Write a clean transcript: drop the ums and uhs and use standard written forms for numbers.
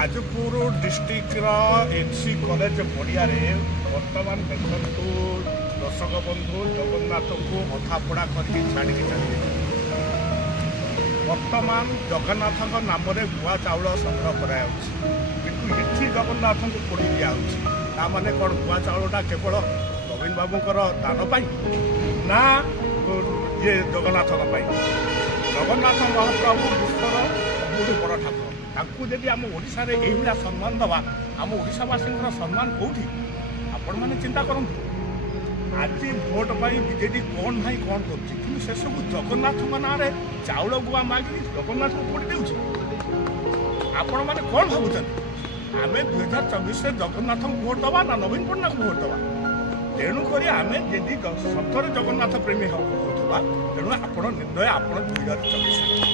Jajpur ଡିଷ୍ଟ୍ରିକ୍ଟର NC college ପଡ଼ିଆରେ ବର୍ତ୍ତମାନ ଦେଖନ୍ତୁ ଦର୍ଶକ ବନ୍ଧୁ ଜଗନ୍ନାଥଙ୍କୁ ଅଧାପୋଡ଼ା କରିକି ଛାଡ଼ିକି ଚାଲିଯାଇଛନ୍ତି। ବର୍ତ୍ତମାନ ଜଗନ୍ନାଥଙ୍କ ନାମରେ ଗୁଆ ଚାଉଳ ସଂଗ୍ରହ କରାଯାଉଛି, କିନ୍ତୁ ଏଠି ଜଗନ୍ନାଥଙ୍କୁ ପୋଡ଼ି ଦିଆହେଉଛି। ତାମାନେ କ'ଣ ଗୁଆ ଚାଉଳଟା କେବଳ ନବୀନ ବାବୁଙ୍କର ଦାନ ପାଇଁ ନା ଇଏ ଜଗନ୍ନାଥଙ୍କ ପାଇଁ? ଜଗନ୍ନାଥ ମହାପ୍ରଭୁ ବିଶ୍ୱର ସବୁଠୁ ବଡ଼ ଠାକୁର, ତାଙ୍କୁ ଯଦି ଆମ ଓଡ଼ିଶାରେ ଏଇଭଳିଆ ସମ୍ମାନ ଦେବା, ଆମ ଓଡ଼ିଶାବାସୀଙ୍କର ସମ୍ମାନ କେଉଁଠି? ଆପଣମାନେ ଚିନ୍ତା କରନ୍ତୁ। ଆଜି ଭୋଟ ପାଇଁ ବିଜେଡି କ'ଣ ନାହିଁ କ'ଣ କରୁଛି, କିନ୍ତୁ ସେସବୁ ଜଗନ୍ନାଥଙ୍କ ନାଁରେ ଚାଉଳ ଗୁଆ ମାଗିକି ଜଗନ୍ନାଥଙ୍କୁ ପୋଡ଼ି ଦେଉଛି। ଆପଣମାନେ କ'ଣ ଭାବୁଛନ୍ତି? ଆମେ 2024ରେ ଜଗନ୍ନାଥଙ୍କୁ ଭୋଟ ଦେବା ନା ନବୀନ ପଟ୍ଟନାୟକଙ୍କୁ ଭୋଟ ଦେବା? ତେଣୁକରି ଆମେ ଯଦି ସତରେ ଜଗନ୍ନାଥ ପ୍ରେମୀ ହେଉଥିବା, ତେଣୁ ଆପଣ ନିର୍ଣ୍ଣୟ ଆପଣ 2024